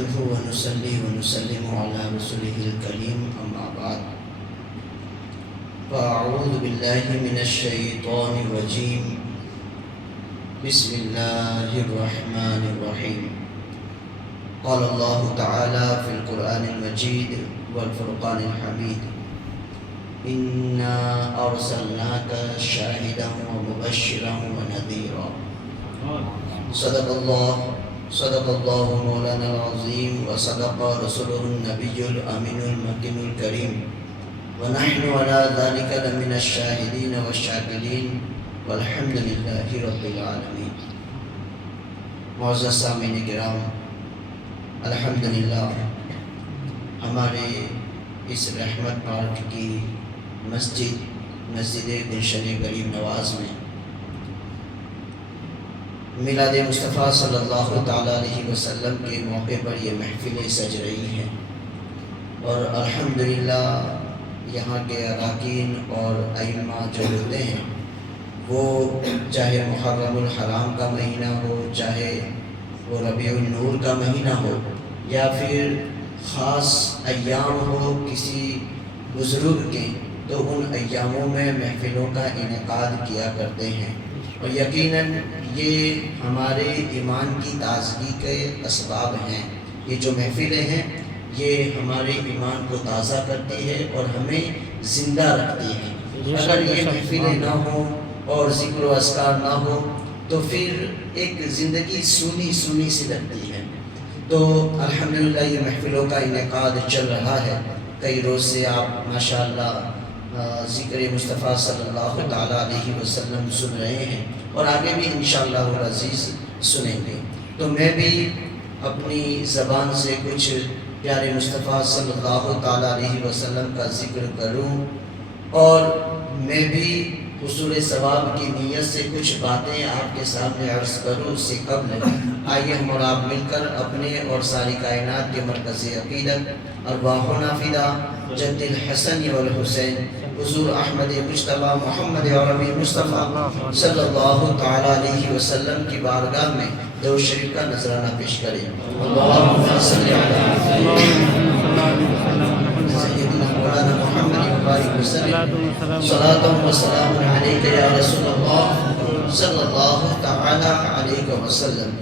نحمده ونصلي ونسلم على رسوله الكريم أما بعد فأعوذ بالله من الشيطان الرجيم بسم الله الرحمن الرحيم قال الله تعالى في القرآن المجيد والفرقان الحميد إنا أرسلناك شاهدا ومبشرا ونذيرا صدق الله مولانا العظيم وصدق رسوله النبي الأمين المكين الكريم ونحن على ذلك لمن الشاهدين والشاكرين والحمد لله رب العالمين. معزز سامعین کرام، الحمدللہ ہمارے اس رحمت پارک کی مسجد گلشن غریب نواز میں میلاد مصطفیٰ صلی اللہ تعالیٰ علیہ وسلم کے موقع پر یہ محفلیں سج رہی ہیں، اور الحمدللہ یہاں کے اراکین اور ائمہ جو ہوتے ہیں وہ چاہے محرم الحرام کا مہینہ ہو، چاہے وہ ربیع النور کا مہینہ ہو، یا پھر خاص ایام ہو کسی بزرگ کے، تو ان ایاموں میں محفلوں کا انعقاد کیا کرتے ہیں، اور یقیناً یہ ہمارے ایمان کی تازگی کے اسباب ہیں۔ یہ جو محفلیں ہیں یہ ہمارے ایمان کو تازہ کرتی ہے اور ہمیں زندہ رکھتی ہیں۔ اگر یہ محفلیں نہ ہوں اور ذکر و اذکار نہ ہو تو پھر ایک زندگی سونی سی لگتی ہے۔ تو الحمدللہ یہ محفلوں کا انعقاد چل رہا ہے، کئی روز سے آپ ماشاءاللہ ذکر مصطفیٰ صلی اللہ تعالیٰ علیہ وسلم سن رہے ہیں، اور آگے بھی انشاءاللہ العزیز سنیں گے۔ تو میں بھی اپنی زبان سے کچھ پیارے مصطفیٰ صلی اللہ تعالیٰ علیہ وسلم کا ذکر کروں، اور میں بھی حصول ثواب کی نیت سے کچھ باتیں آپ کے سامنے عرض کروں۔ اس سے قبل آئیے ہم اور آپ مل کر اپنے اور ساری کائنات کے مرکز عقیدت ارواحنا فدا جد الحسن والحسین حضور احمد مجتبیٰ محمد عربی مصطفیٰ صلی اللہ تعالیٰ علیہ وسلم کی بارگاہ میں درود شریف کا نذرانہ پیش کریں۔ اللہم صلی علی سیدنا مولانا محمد وبارک وسلم صلاۃ و سلام علیک یا رسول اللہ صلی اللہ تعالیٰ علیہ وسلم۔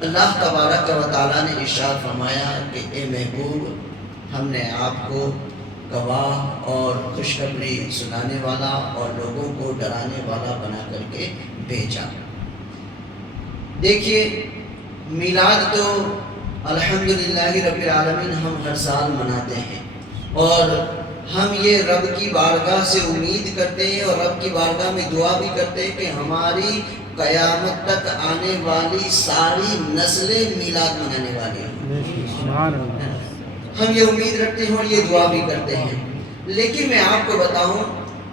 اللہ تبارک و تعالیٰ نے ارشاد فرمایا کہ اے محبوب، ہم نے آپ کو گواہ اور خوشخبری سنانے والا اور لوگوں کو ڈرانے والا بنا کر کے بھیجا۔ دیکھیے، میلاد تو الحمدللہ رب العالمین ہم ہر سال مناتے ہیں، اور ہم یہ رب کی بارگاہ سے امید کرتے ہیں اور رب کی بارگاہ میں دعا بھی کرتے ہیں کہ ہماری قیامت تک آنے والی ساری نسلیں میلاد منانے والی ہیں۔ ہم یہ امید رکھتے ہیں اور یہ دعا بھی کرتے ہیں، لیکن میں آپ کو بتاؤں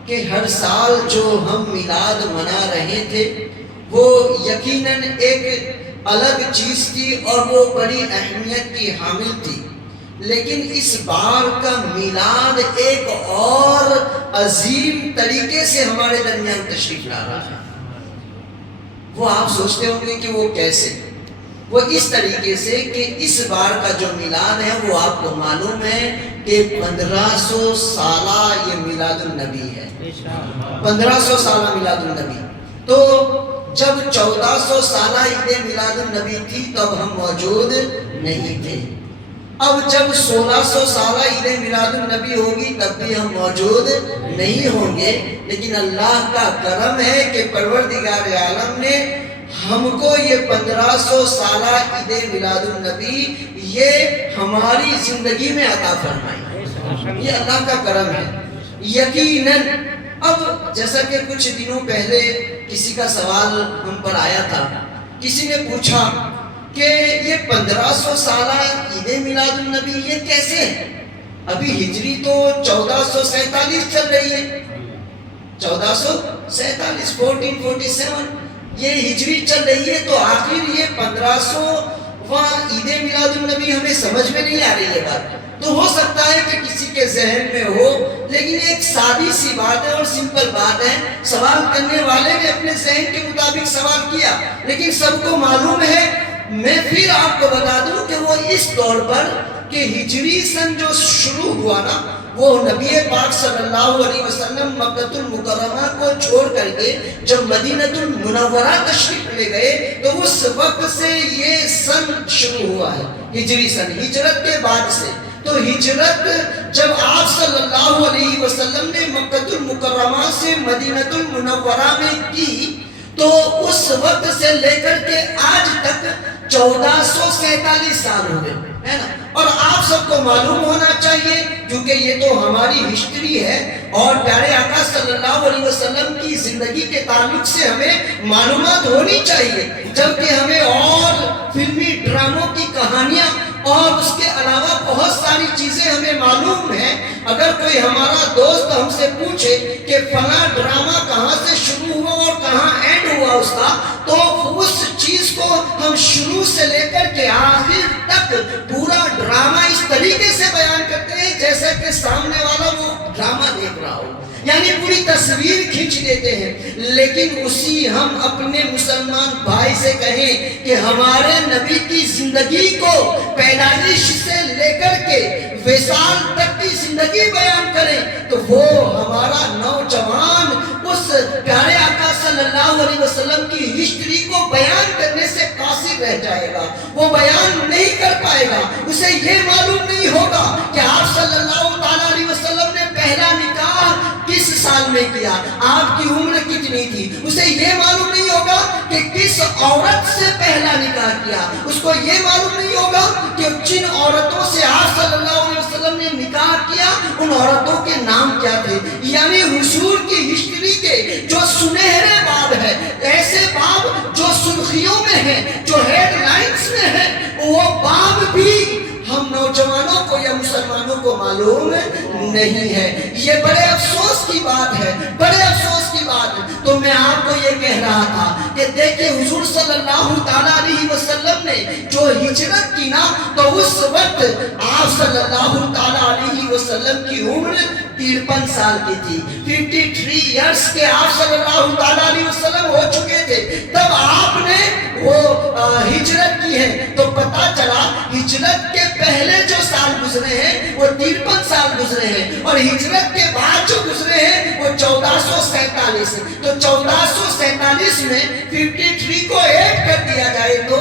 کہ ہر سال جو ہم میلاد منا رہے تھے وہ یقیناً ایک الگ چیز تھی اور وہ بڑی اہمیت کی حامل تھی، لیکن اس بار کا میلاد ایک اور عظیم طریقے سے ہمارے درمیان تشریف لا رہا ہے۔ وہ آپ سوچتے ہوں گے کہ وہ کیسے؟ وہ اس طریقے سے کہ اس بار کا جو میلاد ہے وہ آپ کو معلوم ہے کہ 1500 سالہ یہ میلاد النبی ہے، 1500 سالہ میلاد النبی۔ تو جب 1400 سالہ عید میلاد النبی تھی تب ہم موجود نہیں تھے، اب جب 1600 سالہ عید میلاد النبی ہوگی تب بھی ہم موجود نہیں ہوں گے، لیکن اللہ کا کرم ہے کہ پروردگار عالم نے ہم کو یہ 1500 سالہ عید میلاد النبی یہ ہماری زندگی میں عطا فرمائی۔ یہ اللہ کا کرم ہے یقیناً۔ اب جیسا کہ کچھ دنوں پہلے کسی کا سوال ہم پر آیا تھا، کسی نے پوچھا کہ یہ 1500 سالہ عید میلاد النبی یہ کیسے ہے؟ ابھی ہجری تو 1447 چل رہی ہے، 1447 1447 یہ ہجری چل رہی ہے، تو آخر یہ 1500واں عید میلاد النبی ہمیں سمجھ میں نہیں آ رہی ہے بات۔ تو ہو سکتا ہے کہ کسی کے ذہن میں ہو، لیکن ایک سادی سی بات ہے اور سمپل بات ہے۔ سوال کرنے والے نے اپنے ذہن کے مطابق سوال کیا، لیکن سب کو معلوم ہے میں پھر آپ کو بتا دوں کہ وہ اس طور پر کہ ہجری سن جو شروع ہوا نا، وہ نبی پاک صلی اللہ علیہ وسلم مکہ المکرمہ کو چھوڑ کر کے جب مدینہ المنورہ تشریف لے گئے تو اس وقت سے یہ سن شروع ہوا ہے، ہجری سن، ہجرت کے بعد سے۔ تو ہجرت جب آپ صلی اللہ علیہ وسلم نے مکہ المکرمہ سے مدینہ المنورہ میں کی تو اس وقت سے لے کر کے آج تک 1447 سال ہو گئے، ہے نا۔ اور آپ سب کو معلوم ہونا چاہیے کیونکہ یہ تو ہماری ہسٹری ہے اور پیارے آقا صلی اللہ علیہ وسلم کی زندگی کے تعلق سے ہمیں معلومات ہونی چاہیے، جبکہ ہمیں اور فلمی ڈراموں کی کہانیاں اور اس کے علاوہ بہت ساری چیزیں ہمیں معلوم ہیں۔ اگر کوئی ہمارا دوست ہم سے پوچھے کہ فلاں ڈرامہ کہاں سے شروع ہوا اور کہاں اینڈ ہوا اس کا، تو اس چیز کو ہم شروع سے لے کر کے آخر تک پورا ڈرامہ اس طریقے سے بیان کرتے ہیں جیسا کہ سامنے والا وہ ڈرامہ دیکھ رہا ہو، یعنی پوری تصویر کھینچ دیتے ہیں۔ لیکن اسی ہم اپنے مسلمان بھائی سے کہیں کہ ہمارے نبی کی زندگی کو پیدائش سے لے کر کے وصال تک کی زندگی بیان کریں تو وہ ہمارا نوجوان اس پیارے آقا صلی اللہ علیہ وسلم کی ہسٹری کو بیان کرنے سے قاصر رہ جائے گا، وہ بیان نہیں کر پائے گا۔ اسے یہ معلوم نہیں ہوگا کہ آپ صلی اللہ تعالیٰ علیہ وسلم نے پہلا نکاح کس سال میں کیا، آپ کی عمر کتنی تھی، اسے یہ معلوم نہیں ہوگا کہ کس عورت سے پہلا نکاح کیا، اس کو یہ معلوم نہیں ہوگا کہ جن عورتوں سے آپ صلی اللہ علیہ وسلم نے نکاح کیا ان عورتوں کے نام کیا تھے۔ یعنی حضور کی ہسٹری کے جو سنہرے باب ہیں، ایسے باب جو سرخیوں میں ہیں، جو ہیڈ لائنز میں ہیں، وہ باب بھی ہم نوجوانوں کو یا مسلمانوں کو معلوم نہیں ہے۔ یہ بڑے افسوس کی بات ہے، بڑے افسوس کی بات ہے۔ تو میں آپ کو یہ کہہ رہا تھا کہ دیکھیں حضور صلی اللہ تعالیٰ علیہ وسلم نے جو ہجرت کی نا تو اس وقت آپ صلی اللہ تعالیٰ علیہ وسلم کی عمر 53 سال کی تھی، 53 ایئرس کے آپ صلی اللہ تعالیٰ علیہ وسلم ہو چکے تھے تب آپ نے وہ ہجرت کی ہے۔ تو پتا چلا ہجرت کے پہلے جو سال گزرے ہیں وہ 53 سال گزرے ہیں اور ہجرت کے بعد جو گزرے ہیں وہ 1447۔ تو 1447 میں 53 کو ایڈ کر دیا جائے تو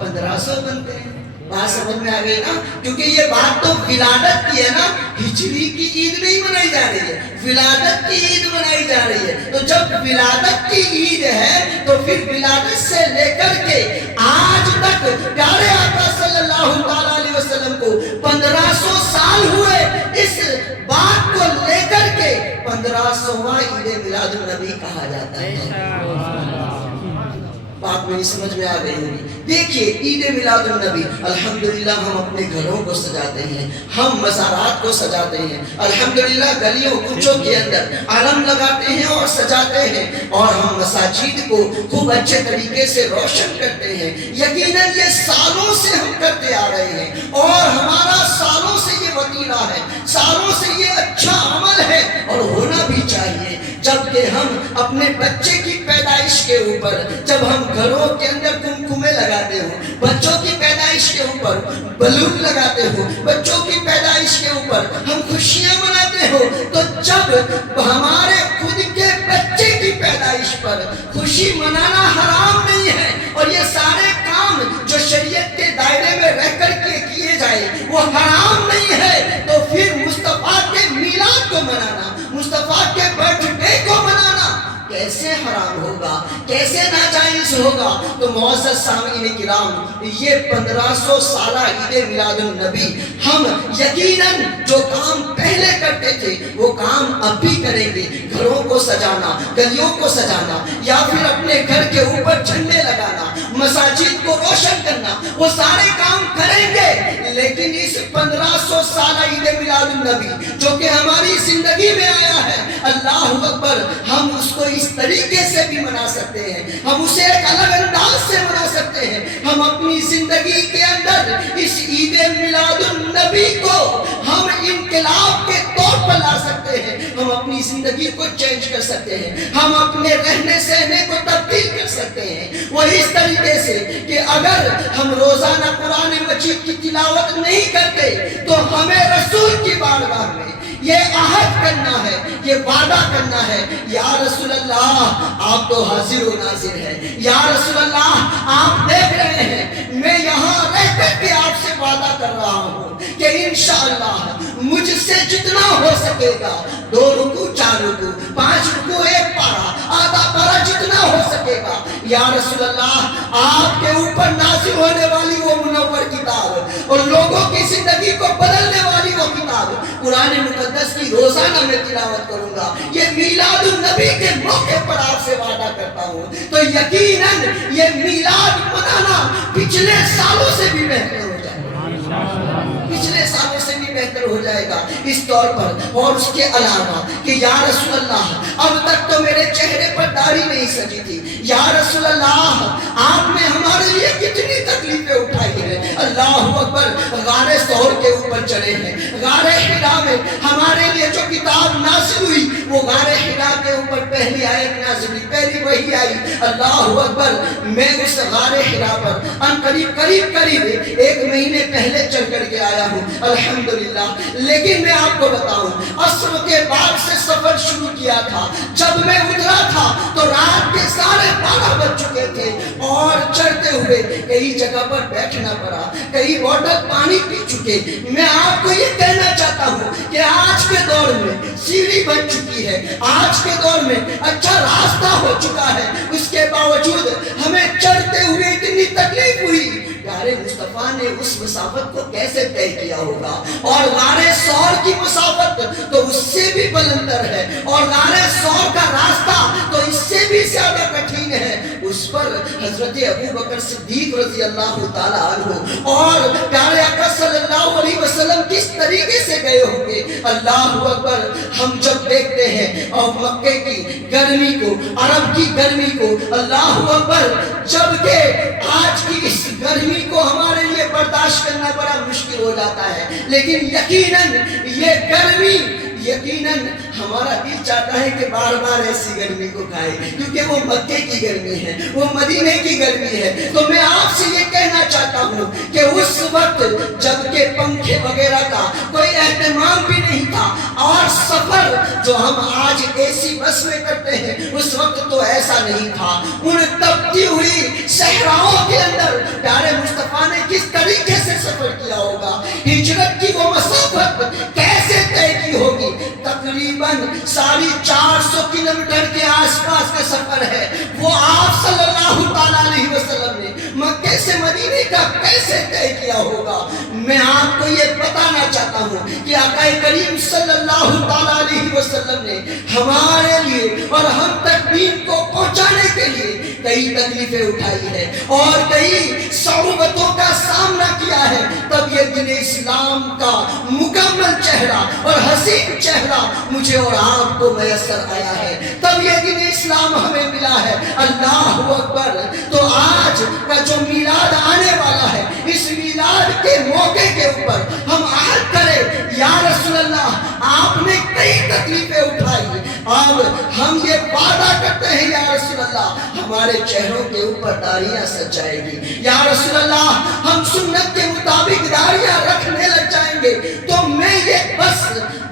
1500 بنتے ہیں۔ بات سمجھ میں آ گئی نا؟ کیونکہ یہ بات تو ولادت کی ہے نا، ہجری کی عید نہیں منائی جا رہی ہے، ولادت کی عید منائی جا رہی ہے۔ تو جب ولادت کی عید ہے تو پھر ولادت سے لے کر کے آج تک پیارے آقا صلی اللہ تعالیٰ علیہ وسلم کو 1500 سال ہوئے، اس بات کو لے کر کے 1500واں عید میلاد النبی کہا جاتا ہے۔ بات میری سمجھ میں آ گئی ہوگی۔ دیکھیے عید میلاد النبی، الحمدللہ ہم اپنے گھروں کو سجاتے ہیں، ہم مزارات کو سجاتے ہیں، الحمدللہ گلیوں کوچوں کے اندر علم لگاتے ہیں اور سجاتے ہیں، اور ہم مساجد کو خوب اچھے طریقے سے روشن کرتے ہیں۔ یقیناً یہ سالوں سے ہم کرتے آ رہے ہیں اور ہمارا سالوں سے یہ وتیرہ ہے، سالوں سے یہ اچھا عمل ہے اور ہونا بھی چاہیے۔ جبکہ ہم اپنے بچے کی پیدائش کے اوپر جب ہم گھروں کے اندر کمکمے لگاتے ہو، بچوں کی پیدائش کے اوپر بلون لگاتے ہو، بچوں کی پیدائش کے اوپر ہم خوشیاں مناتے ہو، تو جب ہمارے خود کے بچے کی پیدائش پر خوشی منانا حرام نہیں ہے اور یہ سارے کام جو شریعت کے دائرے میں رہ کر کے کیے جائے وہ حرام نہیں ہے، تو پھر مصطفیٰ کے میلاد کو منانا، مصطفیٰ کے برتھ ڈے کو منانا کیسے حرام ہوگا، کیسے ناجائز ہوگا؟ تو معزز سامعین کرام، یہ 1500 سالہ عید میلاد النبی ہم یقیناً جو کام پہلے کرتے تھے وہ کام اب بھی کریں گے۔ گھروں کو سجانا، گلیوں کو سجانا، یا پھر اپنے گھر کے اوپر جھنڈے لگانا، مساجد کو روشن کرنا، وہ سارے کام کریں گے۔ لیکن اس 1500 سالہ عید میلاد النبی جو کہ ہماری زندگی میں آیا ہے، اللہ اکبر، ہم اس کو اس طریقے سے بھی منا سکتے ہیں، ہم اسے ایک الگ انداز سے منا سکتے ہیں۔ ہم اپنی زندگی کے اندر اس عید میلاد النبی کو ہم انقلاب کے طور پر لا سکتے ہیں، ہم اپنی زندگی کو چینج کر سکتے ہیں، ہم اپنے رہنے سہنے کو تبدیل کر سکتے ہیں، وہ اس طریقے سے کہ اگر ہم روزانہ قرآن مجید کی تلاوت نہیں کرتے تو ہمیں رسول کی بارگاہ میں یہ عہد کرنا ہے، یہ وعدہ کرنا ہے، یا رسول اللہ آپ تو حاضر و ناظر ہیں، یا رسول اللہ آپ دیکھ رہے ہیں، میں یہاں رہ کر کے آپ سے وعدہ کر رہا ہوں کہ انشاءاللہ مجھ سے جتنا ہو سکے گا 2 رکوع 4 رکوع 5 رکوع 1 پارہ آدھا پارہ جتنا ہو سکے گا، یا رسول اللہ آپ کے اوپر نازل ہونے والی وہ منور کتاب اور لوگوں کی زندگی کو بدلنے والی وہ کتاب قرآن مقدس کی روزانہ میں تلاوت کروں گا، یہ میلاد النبی کے موقع پر آپ سے وعدہ کرتا ہوں۔ تو یقیناً یہ میلاد منانا پچھلے سالوں سے بھی بہتر ہو جائے گا، پچھلے سالوں سے بھی بہتر ہو جائے گا اس طور پر۔ اور اس کے علاوہ کہ یا رسول اللہ اب تک تو میرے چہرے پر داڑھی نہیں سجی تھی، یا رسول اللہ آپ نے ہمارے لیے کتنی تکلیفیں اٹھائی ہیں، اللہ اکبر، غار ثور کے اوپر چڑھے ہیں، غار حرا میں ہمارے لیے جو کتاب نازل ہوئی وہ غار حرا کے اوپر پہلی آیت نازل ہوئی، پہلی وحی آئی، اللہ اکبر، میں اس غار حرا پر ان قریب 1 مہینے پہلے چڑھ کر کے آیا ہوں الحمدللہ۔ لیکن میں آپ کو بتاؤں عصر کے بعد سے سفر شروع کیا تھا، جب میں اترا تھا تو رات کے 12:30 بج چکے تھے اور چڑھتے ہوئے کئی جگہ پر بیٹھنا پڑا، کئی بوتل پانی پی چکے۔ میں آپ کو یہ کہنا چاہتا ہوں کہ آج کے دور میں سیڑھی بن چکی ہے، آج کے دور میں اچھا راستہ ہو چکا ہے، اس کے باوجود ہمیں چڑھتے ہوئے اتنی تکلیف ہوئی۔ پیارے مصطفیٰ نے اس مسافت کو کیسے طے کیا ہوگا، اور غار ثور کی مسافت تو اس سے بھی بلندر ہے، اور غار ثور کا راستہ تو اس سے بھی زیادہ کٹھن ہے۔ اس پر حضرت ابوبکر صدیق رضی اللہ تعالیٰ عنہ اور پیارے آقا صلی اللہ علیہ وسلم کس طریقے سے گئے ہوں گے، اللہ اکبر۔ ہم جب دیکھتے ہیں اور مکے کی گرمی کو، عرب کی گرمی کو، اللہ اکبر، جبکہ آج کی اس گرمی کو ہمارے لیے برداشت کرنا بڑا مشکل ہو جاتا ہے، لیکن یقیناً یہ گرمی، یقیناً ہمارا دل چاہتا ہے کہ بار بار ایسی گرمی کو کھائے، کیونکہ وہ مکے کی گرمی ہے، وہ مدینے کی گرمی ہے۔ تو میں آپ سے یہ کہنا چاہتا ہوں کہ اس وقت جبکہ پنکھے وغیرہ کا کوئی اہتمام بھی نہیں تھا، اور سفر جو ہم آج اے سی بس میں کرتے ہیں اس وقت تو ایسا نہیں تھا۔ ان تپتی ہوئی صحراؤں کے اندر پیارے مصطفیٰ نے کس طریقے سے سفر کیا ہوگا، ہجرت کی وہ مسافت کیسے طے کی ہوگی، تقریباً 450 کلومیٹر کے آس پاس کا سفر ہے، وہ آپ صلی اللہ تعالیٰ علیہ وسلم نے مکے سے مدینے کا کیسے طے کیا ہوگا۔ میں آپ کو یہ بتانا چاہتا ہوں کہ آقا کریم صلی اللہ تعالیٰ علیہ وسلم نے ہمارے لیے اور ہم تک دین کو پہنچانے کے لیے کئی تکلیفیں اٹھائی ہے اور کئی صعوبتوں کا سامنا کیا ہے، تب یہ دین اسلام کا مکمل چہرہ اور حسین چہرہ مجھے اور آپ کو میسر آیا ہے، تب یہ دین اسلام ہمیں ملا ہے۔ اللہ اکبر۔ تو آج کا جو میلاد آنے والا ہے، اس میلاد کے موقع کے اوپر ہم عہد کریں، یا رسول اللہ آپ نے کئی تکلیفیں اٹھائی، اب ہم یہ وعدہ کرتے ہیں یا رسول اللہ ہمارے چہروں کے اوپر داڑھیاں سج جائے گی، یا رسول اللہ ہم سنت کے مطابق داڑھیاں رکھنے لگ جائیں گے۔ تو میں یہ بس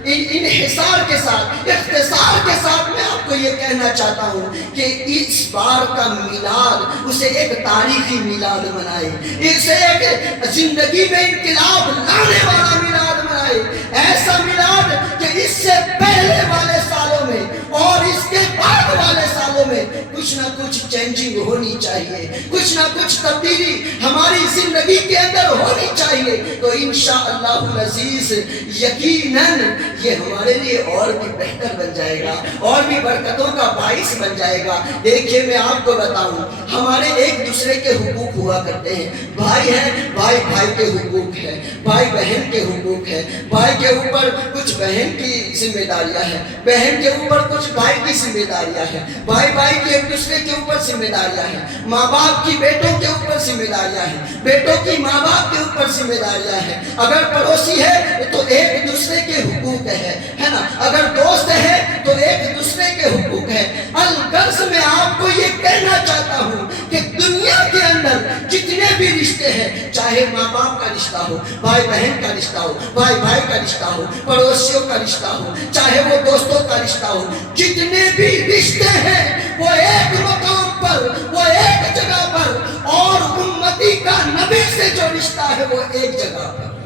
انحصار کے ساتھ، اختصار کے ساتھ میں آپ کو یہ کہنا چاہتا ہوں کہ اس بار کا میلاد اسے ایک تاریخی میلاد منائے، اسے ایک زندگی میں انقلاب لانے والا میلاد منائے، ایسا میلاد کہ اس سے پہلے والے سالوں میں اور اس کے بعد والے سالوں میں کچھ نہ کچھ چینجنگ ہونی چاہیے، کچھ نہ کچھ تبدیلی ہماری زندگی کے اندر ہونی چاہیے۔ تو انشاءاللہ العزیز یقیناً یہ ہمارے لیے اور بھی بہتر بن جائے گا، اور بھی برکتوں کا باعث بن جائے گا۔ دیکھیے میں آپ کو بتاؤں، ہمارے ایک دوسرے کے حقوق ہوا کرتے ہیں، بھائی ہیں، بھائی بھائی کے حقوق ہیں، بھائی بہن کے حقوق ہیں، بھائی کے اوپر کچھ بہن کی ذمہ داریاں ہیں، بہن کے اوپر کچھ بھائی کی ذمہ داریاں ہیں، بھائی بھائی کے ایک دوسرے کے اوپر ذمہ داریاں ہیں، ماں باپ کی بیٹوں کے اوپر ذمہ داریاں ہیں، بیٹوں کی ماں باپ کے اوپر ذمہ داریاں ہیں. اگر پڑوسی ہے تو ایک دوسرے کے حقوق ہے نا. اگر دوست ہے تو ایک دوسرے کے حقوق ہے. الغرض میں آپ کو یہ کہنا چاہتا ہوں کہ دنیا کے اندر جتنے بھی رشتے ہیں، چاہے ماں باپ کا رشتہ ہو، بھائی بہن کا رشتہ ہو، بھائی بھائی کا رشتہ ہو، پڑوسیوں کا رشتہ ہو، چاہے وہ دوستوں کا رشتہ ہو، جتنے بھی رشتے ہیں وہ ایک مقام پر، وہ ایک جگہ پر، اور امتی کا نبی سے جو رشتہ ہے وہ ایک جگہ پر،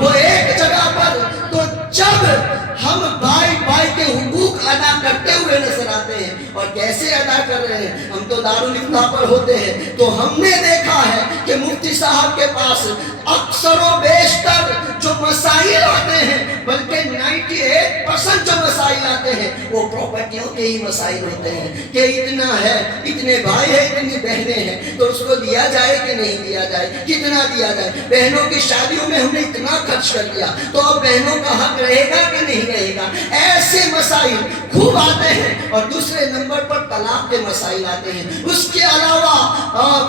وہ ایک جگہ پر. تو جب ہم بھائی بھائی کے حقوق ادا کرتے ہوئے نظر آتے ہیں، اور کیسے ادا کر رہے ہیں، ہم تو دارالفتاح پر ہوتے ہیں تو ہم نے دیکھا ہے کہ مفتی صاحب کے پاس اکثر و بیشتر جو مسائل آتے ہیں، بلکہ 98% جو مسائل آتے ہیں وہ پراپرٹیوں کے ہی مسائل ہوتے ہیں کہ اتنا ہے، اتنے بھائی ہیں، اتنی بہنیں ہیں تو اس کو دیا جائے کہ نہیں دیا جائے، کتنا دیا جائے. بہنوں کی شادیوں میں ہم نے اتنا خرچ کر دیا تو اب بہنوں کا حق رہے گا کہ نہیں رہے گا. ایسے مسائل خوب آتے ہیں. اور دوسرے نمبر پر طلاق کے مسائل آتے ہیں. اس کے علاوہ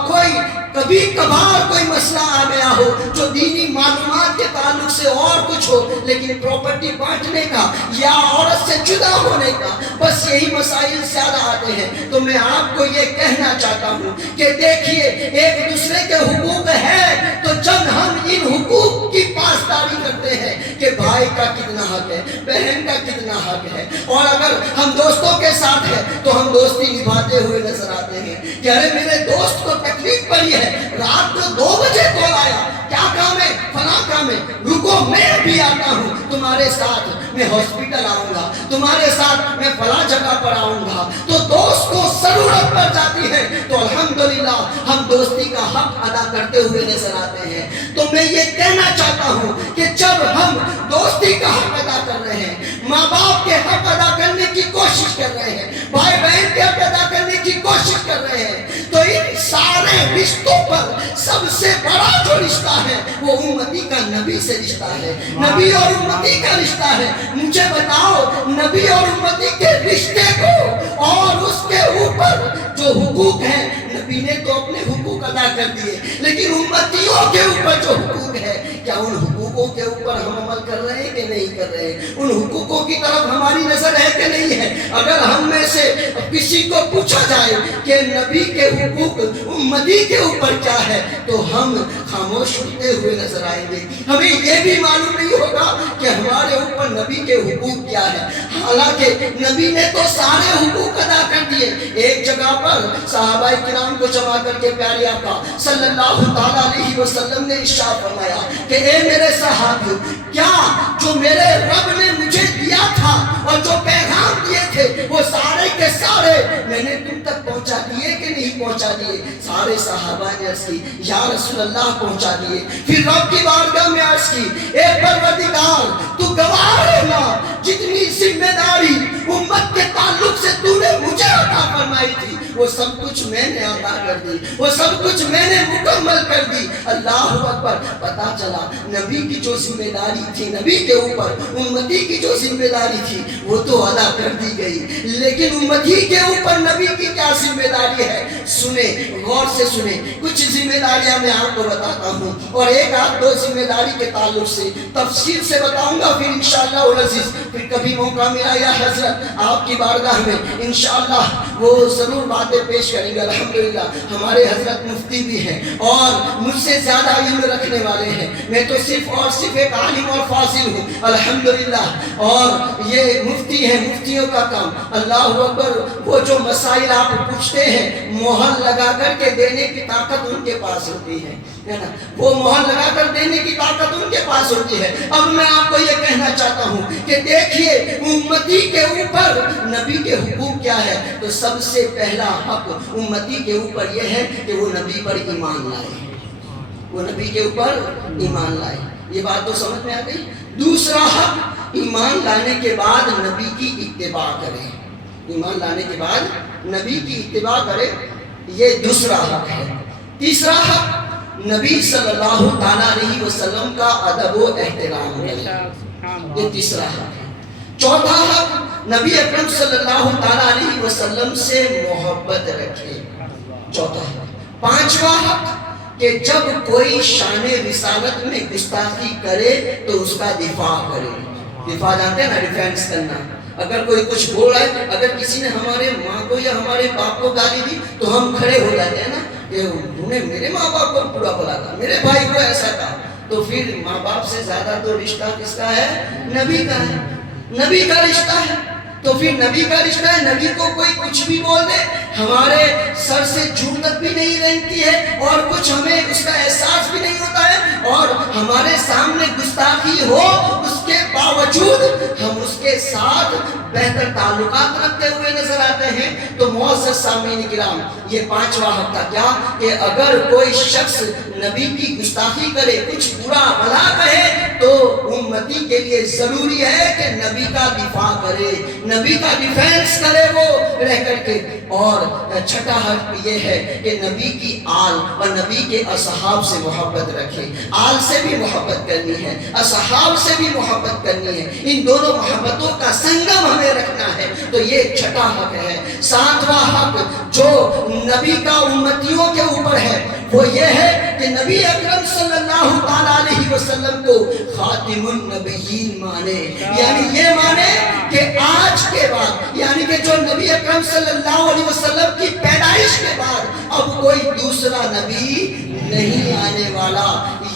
کوئی کبھی کبھار کوئی مسئلہ آ گیا ہو جو دینی معلومات کے تعلق سے اور کچھ ہو، لیکن پراپرٹی بانٹنے کا یا عورت سے جدا ہونے کا، بس یہی مسائل زیادہ آتے ہیں. تو میں آپ کو یہ کہنا چاہتا ہوں کہ دیکھیے، ایک دوسرے کے حقوق ہے تو جب ہم ان حقوق کی پاسداری کرتے ہیں کہ بھائی کا کتنا حق ہے، بہن کا کتنا حق ہے، اور اگر ہم دوستوں کے ساتھ ہیں تو ہم دوستی نبھاتے ہوئے نظر آتے ہیں کہ ارے میرے دوست کو تکلیف پڑی ہے، رات کو 2 بجے کال آیا، کیا کام ہے، فلاں کام ہے، رکو میں بھی آتا ہوں تمہارے ساتھ، میں ہاسپٹل آؤں گا، تمہارے ساتھ میں فلاں جگہ پر آؤں گا. تو دوست کو ضرورت پڑ جاتی ہے تو الحمدللہ ہم دوستی کا حق ادا کرتے ہوئے نظر آتے ہیں. تو میں یہ کہنا چاہتا ہوں کہ جب ہم دوستی کا حق ادا کر رہے ہیں، ماں باپ کے حق ادا کرنے کی کوشش کر رہے ہیں، بھائی بہن کے حق ادا کرنے کی کوشش کر رہے ہیں، تو ان سارے رشتوں پر سب سے بڑا جو رشتہ ہے وہ امتی کا نبی سے رشتہ ہے. نبی اور امتی کا رشتہ ہے. مجھے بتاؤ، نبی اور امتی کے رشتے کو اور اس کے اوپر جو حقوق ہیں، نبی نے تو اپنے حقوق ادا کر دیے، لیکن امتیوں کے اوپر جو حقوق ہے، کیا ان حقوقوں کے اوپر ہم عمل کر رہے ہیں کہ نہیں کر رہے ہیں؟ ان حقوقوں کی طرف ہماری نظر ہے کہ نہیں ہے؟ اگر ہم میں سے کسی کو پوچھا جائے کہ نبی کے حقوق امتی کے اوپر کیا ہے تو ہم خاموش ہوتے ہوئے نظر آئیں گے. ہمیں یہ بھی معلوم نہیں ہوگا کہ ہمارے اوپر نبی کے حقوق کیا ہے. حالانکہ نبی نے تو سارے حقوق ادا کر دیے. ایک جگہ پر صحابہ کرام کو جمع کر کے پیارے آقا صلی اللہ تعالیٰ علیہ وسلم نے ارشاد فرمایا کہ اے میرے صحابیوں، کیا جو میرے رب نے مجھے دیا تھا اور جو پیغام دیے تھے وہ سارے کے سارے میں نے تم تک پہنچا دیے کہ نہیں پہنچا دیے؟ سارے صحابہ نے عرض کی یا رسول اللہ پہنچا دیے. پھر رب کی بارگاہ میں عرض کی اے پروردگار تو گواہ رہنا، جتنی ذمہ داری امت کے تعلق سے تو نے مجھے عطا فرمائی تھی وہ سب کچھ میں نے عطا کر دی، وہ سب کچھ میں نے مکمل کر دی. اللہ اکبر. پتا چلا نبی کی جو ذمہ داری تھی نبی کے اوپر، امتی کی جو ذمہ داری تھی وہ تو ادا کر دی گئی، لیکن امتی کے اوپر نبی کی کیا ذمہ داری ہے؟ سنیں، غور سے سنیں. کچھ ذمہ داریاں میں آپ کو بتاتا ہوں اور ایک آدھ دو ذمہ داری کے تعلق سے تفصیل سے بتاؤں گا، پھر انشاءاللہ العزیز پھر کبھی موقع ملا یا حضرت آپ کی بارگاہ میں انشاءاللہ وہ ضرور باتیں پیش کریں گے. الحمدللہ ہمارے حضرت مفتی بھی ہیں اور مجھ سے زیادہ علم رکھنے والے ہیں. میں تو صرف اور صرف ایک عالم اور فاضل ہوں الحمدللہ، اور یہ مفتی ہے، مفتیوں کا کام. اللہ اکبر. وہ جو مسائل آپ پوچھتے ہیں مہر لگا کر کے دینے کی طاقت ان کے پاس ہوتی ہے نا، وہ مہر لگا کر دینے کی طاقت ان کے پاس ہوتی ہے. اب میں آپ کو یہ کہنا چاہتا ہوں کہ دیکھیے امتی کے اوپر نبی کے حقوق کیا ہے. تو سب سے پہلا حق امتی کے اوپر یہ ہے کہ وہ نبی پر ایمان لائے، وہ نبی کے اوپر ایمان لائے. یہ بات تو سمجھ میں آ گئی. دوسرا حق ایمان لانے کے بعد نبی کی اتباع کرے. ایمان لانے کے بعد نبی کی اتباع کرے، یہ دوسرا حق ہے. تیسرا حق نبی صلی اللہ تعالیٰ علیہ وسلم کا ادب و احترام کرے، یہ تیسرا حق ہے. چوتھا حق نبی اکرم صلی اللہ تعالیٰ علیہ وسلم سے محبت رکھے، چوتھا حق. پانچواں حق کہ جب کوئی شان رسالت میں گستاخی کرے تو اس کا دفاع کرے. دفاع جانتے ہیں نا، ڈیفینس کرنا. اگر کوئی کچھ بول رہا ہے، اگر کسی نے ہمارے ماں کو یا ہمارے باپ کو گالی دی تو ہم کھڑے ہو جاتے ہیں نا کہ انہوں نے میرے ماں باپ کو برا بولا تھا، میرے بھائی کو ایسا تھا. تو پھر ماں باپ سے زیادہ تو رشتہ کس کا ہے؟ نبی کا ہے. نبی کا رشتہ ہے. تو پھر نبی کا رشتہ ہے. نبی کو کوئی کچھ بھی بول دے، ہمارے سر سے جھوٹ تک بھی نہیں رہتی ہے اور کچھ ہمیں اس کا احساس بھی نہیں ہوتا ہے، اور ہمارے سامنے گستاخی ہو اس کے باوجود ہم اس کے ساتھ بہتر تعلقات رکھتے ہوئے نظر آتے ہیں. تو معزز سامعین کرام، یہ پانچواں حق تھا کیا کہ اگر کوئی شخص نبی کی گستاخی کرے، کچھ برا بھلا کہے، تو امتی کے لیے ضروری ہے کہ نبی کا دفاع کرے، نبی کا ڈیفینس کرے وہ رہ کر کے. اور چھٹا حق یہ ہے کہ نبی کی آل اور نبی کے اصحاب سے محبت رکھے. آل سے بھی محبت کرنی ہے، اصحاب سے بھی محبت کرنی ہے. ان دونوں محبتوں کا سنگم ہمیں رکھنا ہے. تو یہ چھٹا حق ہے. ساتواں حق جو نبی کا امتیوں کے اوپر ہے وہ یہ ہے کہ نبی اکرم صلی اللہ تعالیٰ علیہ وسلم کو خاتم النبیین مانے. یعنی یہ مانے کہ آج کے بعد، یعنی کہ جو نبی اکرم صلی اللہ علیہ وسلم کی پیدائش کے بعد اب کوئی دوسرا نبی نہیں آنے والا،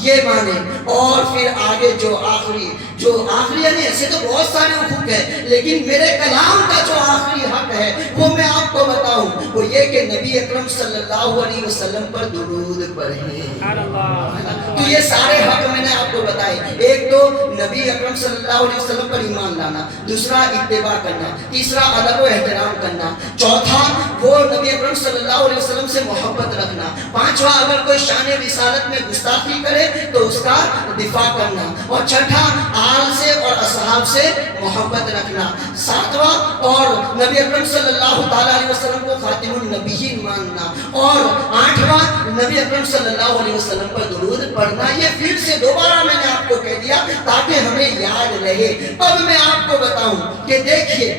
یہ مانے. اور پھر آگے جو آخری یعنی ایسے تو بہت سارے حقوق ہیں، لیکن میرے کلام کا جو آخری حق ہے وہ میں آپ کو بتاؤں، وہ یہ کہ نبی اکرم صلی اللہ علیہ وسلم پر درود پڑھیں. تو یہ سارے حق میں نے آپ کو بتائے. ایک تو نبی اکرم صلی اللہ علیہ وسلم پر ایمان لانا، دوسرا اتباع کرنا، تیسرا ادب و احترام کرنا، چوتھا وہ نبی اکرم صلی اللہ علیہ وسلم سے محبت رکھنا، پانچواں اگر کوئی شان رسالت میں گستاخی کرے تو اس کا دفاع کرنا، اور چھٹا آل سے اور اصحاب سے محبت رکھنا، ساتواں اور نبی اکرم صلی اللہ تعالیٰ علیہ وسلم کو خاتم النبیین ماننا، اور آٹھواں نبی اکرم صلی اللہ علیہ وسلم پر درود پڑھنا. یہ پھر سے دوبارہ میں نے آپ کو کہہ دیا تاکہ ہمیں یاد رہے. اب میں آپ کو بتاؤں کہ دیکھیے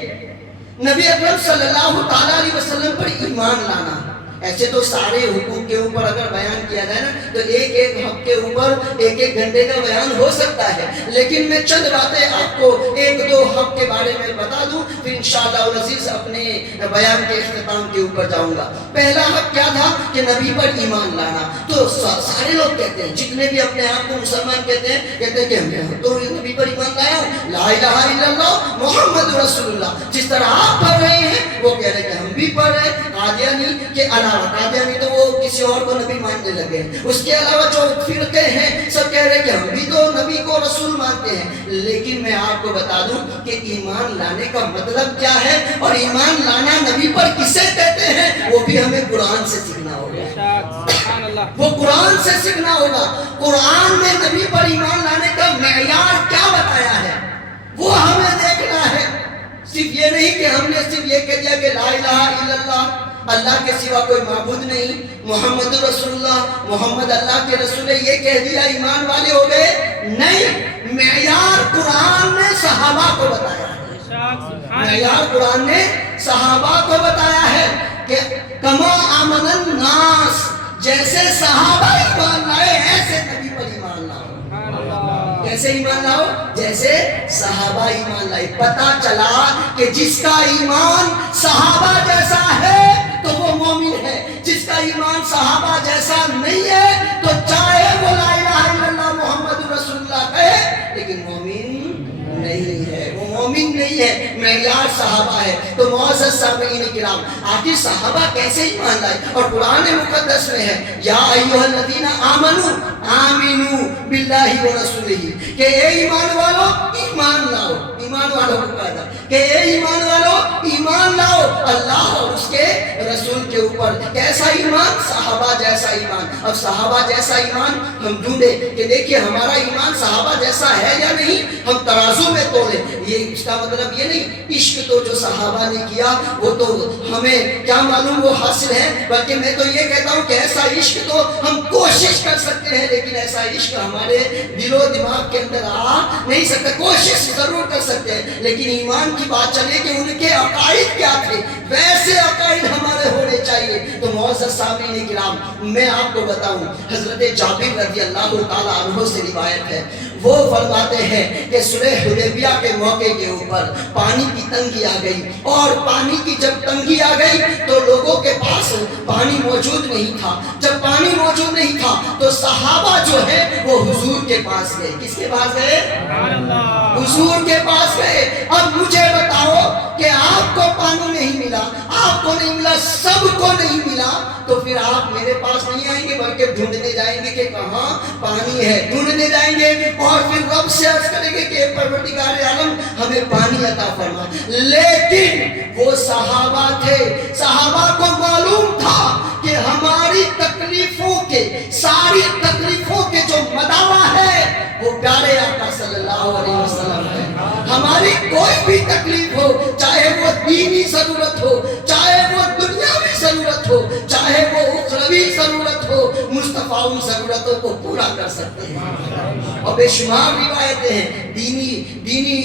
نبی اکرم صلی اللہ تعالیٰ علیہ وسلم پر ایمان لانا، ایسے تو سارے حقوق کے اوپر اگر بیان کیا جائے نا تو ایک ایک حق کے اوپر ایک ایک گھنٹے کا بیان ہو سکتا ہے، لیکن میں چند باتیں آپ کو ایک دو حق کے بارے میں بتا دوں، پھر انشاءاللہ العزیز اپنے بیان کے اختتام کے اوپر جاؤں گا. پہلا حق کیا تھا کہ نبی پر ایمان لانا. تو سارے لوگ کہتے ہیں، جتنے بھی اپنے آپ کو مسلمان کہتے ہیں کہ ہم تو نبی پر ایمان لایا ہوں، لا الہ الا اللہ محمد رسول اللہ. جس طرح آپ پڑھ رہے ہیں وہ کہہ رہے ہیں کہ ہم بھی پڑھ رہے ہیں. قادیانی کے علاوہ، قادیانی تو وہ کسی اور کو نبی ماننے لگے، اس کے علاوہ جو فرقے ہیں سب کہہ رہے ہیں کہ ہم بھی تو نبی کو رسول مانتے ہیں. لیکن میں آپ کو بتا دوں کہ ایمان لانے کا مطلب کیا ہے اور ایمان لانا نبی پر کسے کہتے ہیں وہ بھی ہمیں قرآن سے سیکھنا ہوگا. وہ قرآن سے سیکھنا ہوگا. قرآن نے نبی پر ایمان لانے کا معیار کیا بتایا ہے وہ ہمیں دیکھنا ہے. صرف یہ نہیں کہ ہم نے صرف یہ کہہ دیا کہ لا الہ الا اللہ، اللہ کے سوا کوئی معبود نہیں، محمد رسول اللہ، محمد اللہ کے رسول ہے، یہ کہہ دیا ایمان والے ہو گئے. نہیں، معیار قرآن نے صحابہ کو بتایا ہے. معیار قرآن نے صحابہ کو بتایا ہے کہ کما آمن الناس، جیسے صحابہ ایمان لائے ایسے نبی پر ایمان لاؤ. کیسے ایمان لاؤ؟ جیسے صحابہ ایمان لائے. پتہ چلا کہ جس کا ایمان صحابہ جیسا ہے تو وہ مومن ہے، جس کا ایمان صحابہ جیسا نہیں ہے تو چاہے وہ لا الہ الا اللہ محمد رسول اللہ کہے لیکن مومن نہیں ہے، وہ مومن نہیں ہے. معیار صحابہ ہے. تو معزز سامعین کرام، آخر صحابہ کیسے ایمان لائے؟ اور قرآن مقدس میں ہے یا ایھا الذین آمنوا آمنوا باللہ ورسولہ، کہ اے ایمان والو ایمان لاؤ. ایمان والوں کو کہا تھا کہ اے ایمان والو ایمان لاؤ اللہ اور اس کے رسول کے اوپر. کیسا ایمان؟ صحابہ جیسا ایمان. اب صحابہ جیسا ایمان ہم ڈھونڈے کہ دیکھیے ہمارا ایمان صحابہ جیسا ہے یا نہیں، ہم ترازو میں تولے. یہ اس کا مطلب یہ نہیں عشق تو جو صحابہ نے کیا وہ تو ہمیں کیا معلوم وہ حاصل ہے، بلکہ میں تو یہ کہتا ہوں کہ ایسا عشق تو ہم کوشش کر سکتے ہیں لیکن ایسا عشق ہمارے دل و دماغ کے اندر آ نہیں سکتا. کوشش ضرور کر سکتے ہیں لیکن ایمان کی بات چلے کہ ان کے عقائد کیا تھے، ویسے عقائد ہمارے ہونے چاہیے۔ تو معزز سامعین کرام، میں آپ کو بتاؤں، حضرت جابر رضی اللہ تعالیٰ عنہ سے روایت ہے، وہ فرماتے ہیں کہ صلح حدیبیہ کے موقع کے اوپر پانی کی تنگی آ گئی، اور پانی کی جب تنگی آ گئی تو لوگوں کے پاس پانی موجود نہیں تھا۔ جب پانی موجود نہیں تھا تو صحابہ جو ہے وہ حضور کے پاس گئے۔ کس کے پاس گئے؟ حضور کے پاس گئے۔ اب مجھے بتاؤ کہ آپ کو پانی نہیں ملا، آپ کو نہیں ملا، سب کو نہیں ملا، تو پھر آپ میرے پاس نہیں آئیں گے بلکہ ڈھونڈنے جائیں گے کہ کہاں پانی ہے، ڈھونڈنے جائیں گے اور پھر رب سے عرض کریں گے کہ پروردگار عالم ہمیں پانی عطا فرما۔ لیکن وہ صحابہ تھے، صحابہ کو معلوم تھا کہ ہماری تکلیفوں کے، ساری تکلیفوں کے جو مداوا ہے وہ پیارے آقا صلی اللہ علیہ وسلم ہے۔ ہماری کوئی بھی تکلیف ہو، چاہے وہ دینی ضرورت ہو، چاہے وہ دنیاوی ضرورت ہو، چاہے وہ اخروی ضرورت ہو، مصطفیٰ ان ضرورتوں کو پورا کر سکتے ہیں۔ اور بے شمار روایتیں ہیں، دینی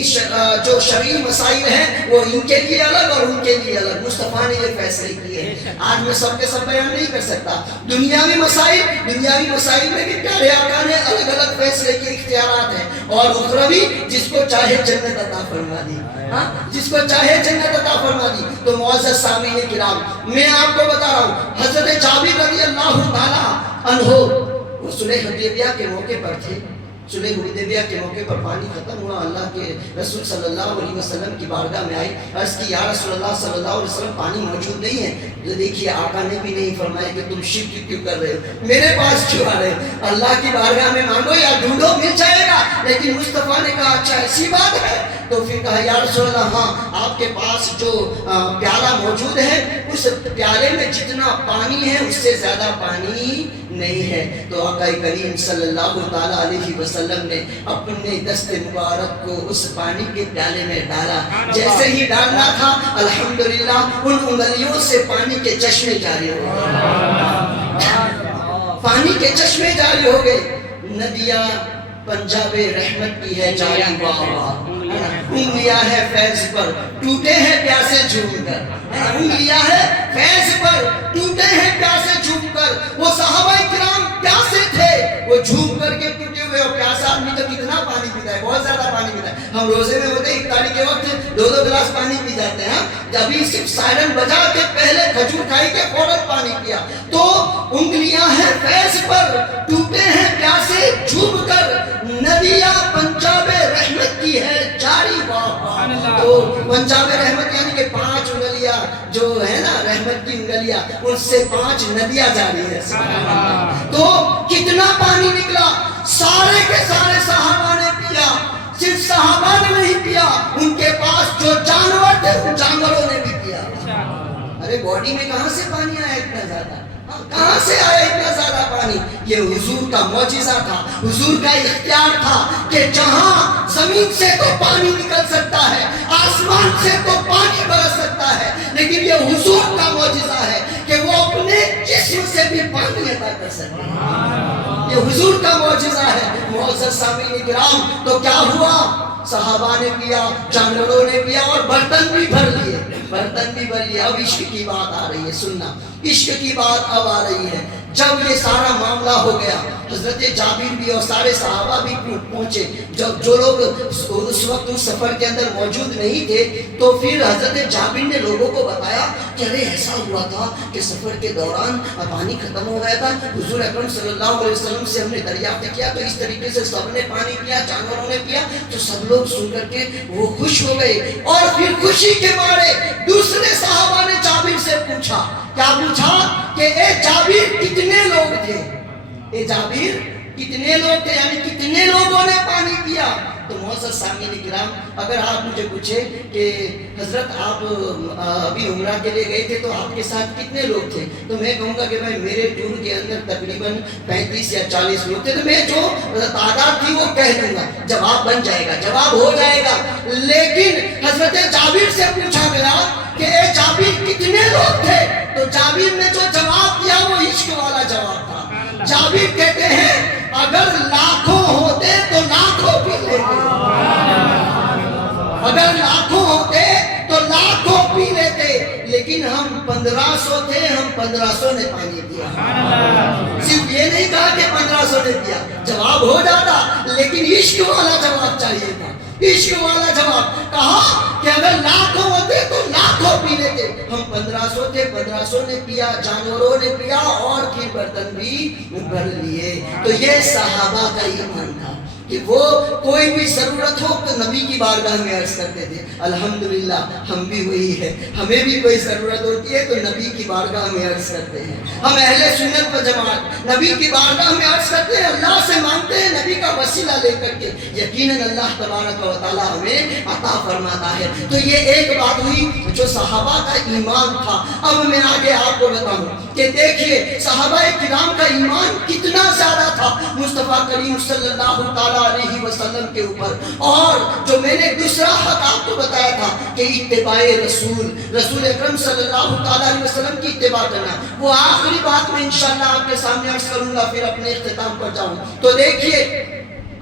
جو شرعی مسائل ہیں وہ ان کے لیے الگ اور ان کے لیے الگ، مصطفیٰ نے یہ فیصلے کیے ہیں۔ آج میں سب کے سب بیان نہیں کر سکتا۔ دنیاوی مسائل میں بھی پیارے آقا نے الگ الگ فیصلے کے اختیارات ہیں، اور اخروی جس کو چاہے جنت عطا فرما دی، جس کو چاہے جنت عطا فرما دی۔ تو معزز سامعین کرام، میں آپ کو بتا رہا ہوں، حضرت جابر رضی اللہ تعالی عنہ وہ صلح حدیبیہ کے موقع پر تھے۔ صلح حدیبیہ کے موقع پر پانی ختم ہوا، اللہ کے رسول صلی اللہ علیہ وسلم کی بارگاہ میں آئی، عرض کی یا رسول اللہ صلی اللہ علیہ وسلم پانی موجود نہیں ہے۔ تو دیکھیے آقا نے بھی نہیں فرمایا کہ تم شرک کیوں کر رہے ہو، میرے پاس کیوں آ رہے ہو، اللہ کی بارگاہ میں مانگو یا ڈھونڈو مل جائے گا۔ لیکن مصطفیٰ نے کہا اچھا ایسی بات ہے، تو پھر کہا یا رسول اللہ ہاں آپ کے پاس جو پیالہ موجود ہے اس پیالے میں جتنا پانی ہے اس سے زیادہ پانی نہیں ہے۔ تو آقا کریم صلی اللہ تعالیٰ علیہ وسلم نے اپنے دست مبارک کو اس پانی کے پیالے میں ڈالا، جیسے ہی ڈالنا تھا الحمدللہ ان انگلیوں سے پانی کے چشمے جاری ہو گئے، پانی کے چشمے جاری ہو گئے۔ ندیاں پنجاب رحمت کی ہے جاری واہ واہ، انگلیاں ہے فیض پر ٹوٹے ہیں پیاسے جھوم کر، انگلیاں ہے فیض پر ٹوٹے ہیں پیاسے جھوم کر۔ وہ صحابہ کرام پیاسے تھے، وہ جھوم کر کے ٹوٹے ہوئے، اور پیاسا آدمی تو کتنا پانی پیتا ہے، بہت زیادہ پانی پیتا ہے۔ ہم روزے میں ہوتے افطاری کے وقت 2 گلاس پانی پی جاتے ہیں، ابھی صرف سائرن بجا کے پہلے کھجور کھائی کے فوراً پانی پیا۔ تو انگلیاں ہیں فیض پر ٹوٹے ہیں پیاسے جھوم کر، ندیاں پنجاب رحمت کی ہے جاری واہ۔ تو پنجاب رحمت یعنی کہ 5 انگلیاں جو ہے نا رحمت کی انگلیاں، ان سے 5 ندیاں جاری ہے۔ تو کتنا پانی نکلا، سارے کے سارے صحابہ نے پیا، صرف صحابہ نے نہیں پیا، ان کے پاس جو جانور تھے ان جانوروں نے بھی پیا۔ ارے باڈی میں کہاں سے پانی آیا اتنا زیادہ، کہاں سے آیا اتنا زیادہ پانی؟ یہ حضور کا معجزہ تھا، حضور کا اختیار تھا کہ جہاں زمین سے تو پانی نکل سکتا ہے، آسمان سے تو پانی برس سکتا ہے، لیکن یہ حضور کا معجزہ ہے کہ وہ اپنے جسم سے بھی پانی عطا کر سکتے ہیں۔ یہ حضور کا معجزہ ہے۔ معزز سامعین کرام، تو کیا ہوا؟ صحابہ نے پیا، جانوروں نے پیا، اور برتن بھی بھر لیے، برتن بھی بھر لیے۔ اب عشق کی بات آ رہی ہے، سننا، عشق کی بات اب آ رہی ہے۔ جب یہ سارا معاملہ ہو گیا، حضرت جابر بھی اور سارے صحابہ بھی پہنچے، جب جو لوگ اس وقت اس سفر کے اندر موجود نہیں تھے، تو پھر حضرت جابر نے لوگوں کو بتایا کہ ارے ایسا ہوا تھا کہ سفر کے دوران پانی ختم ہو گیا تھا، حضور اکرم صلی اللہ علیہ وسلم سے ہم نے دریافت کیا، تو اس طریقے سے سب نے پانی پیا، جانوروں نے پیا۔ تو سب لوگ سن کر کے وہ خوش ہو گئے، اور پھر خوشی کے مارے دوسرے صحابہ نے جابر سے پوچھا، کیا پوچھا کہ اے جابر کتنے لوگ تھے، اے جابر کتنے لوگ تھے، یعنی کتنے لوگوں نے پانی پیا؟ تو معزز سامعین کرام، اگر آپ مجھے پوچھیں کہ حضرت آپ ابھی عمرہ کے لیے گئے تھے تو آپ کے ساتھ کتنے لوگ تھے، تو میں کہوں گا کہ بھائی میرے ٹور کے اندر تقریباً 35 یا 40 لوگ تھے، تو میں جو تعداد تھی وہ کہہ دوں گا، جواب بن جائے گا، جواب ہو جائے گا۔ لیکن حضرت جابر سے پوچھا گیا کہ اے جابر کتنے لوگ تھے، تو جابر نے جو جواب دیا وہ عشق والا جواب تھا۔ جابر کہتے ہیں اگر لاکھوں ہوتے تو لاکھوں بھی لیتے، اگر لاکھوں ہوتے 1500 تھے، ہم 1500 نے پانی پیا۔ صرف یہ نہیں کہا کہ 1500 نے پیا، جواب ہو جاتا، لیکن عشق والا جواب چاہیے تھا، عشق والا جواب۔ کہا کہ اگر لاکھوں ہوتے تو لاکھوں پی لیتے، ہم 1500 تھے، 1500 نے پیا، جانوروں نے پیا اور پھر برتن بھی بھر لیے۔ تو یہ صحابہ کا ایمان تھا کہ وہ کوئی بھی ضرورت ہو تو نبی کی بارگاہ میں عرض کرتے تھے۔ الحمدللہ ہم بھی وہی ہے، ہمیں بھی کوئی ضرورت ہوتی ہے تو نبی کی بارگاہ میں عرض کرتے ہیں۔ ہم اہل سنت و جماعت نبی کی بارگاہ میں عرض کرتے ہیں، اللہ سے مانگتے ہیں نبی کا وسیلہ لے کر کے، یقیناً اللہ تبارک و تعالی ہمیں عطا فرماتا ہے۔ تو یہ ایک بات ہوئی جو صحابہ کا ایمان تھا۔ اب میں آگے آپ کو بتاؤں کہ دیکھیے صحابہ کرام کا ایمان کتنا زیادہ تھا مصطفیٰ کریم صلی اللہ تعالی علیہ وسلم کے اوپر۔ اور جو میں نے دوسرا حق آپ کو بتایا تھا کہ اتباع رسول اکرم صلی اللہ تعالی علیہ وسلم کی اتباع کرنا، وہ آخری بات میں انشاءاللہ آپ کے سامنے عرض کروں گا، پھر اپنے اختتام پر جاؤں۔ تو دیکھیے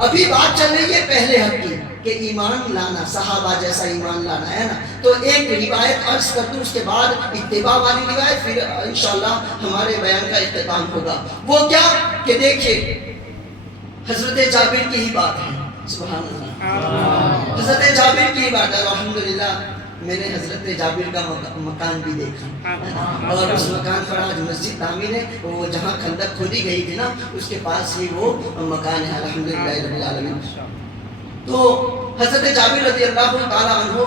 ابھی بات چل رہی ہے پہلے حق کی کہ ایمان لانا، صحابہ جیسا ایمان لانا ہے نا۔ تو ایک روایت عرض کر دوں، اس کے بعد اتباع والی روایت، پھر انشاءاللہ ہمارے بیان کا اختتام ہوگا۔ وہ کیا کہ دیکھیے حضرت جابر کی ہی بات ہے، سبحان اللہ، حضرت جابر کی ہی بات ہے۔ الحمدللہ میں نے حضرت جابر کا مکان بھی دیکھا، اور اس مکان پر آج مسجد تعمیر ہے، وہ جہاں خندق کھودی گئی تھی نا اس کے پاس ہی وہ مکان ہے، الحمدللہ رب العالمین۔ تو حضرت جابر رضی اللہ تعالیٰ عنہ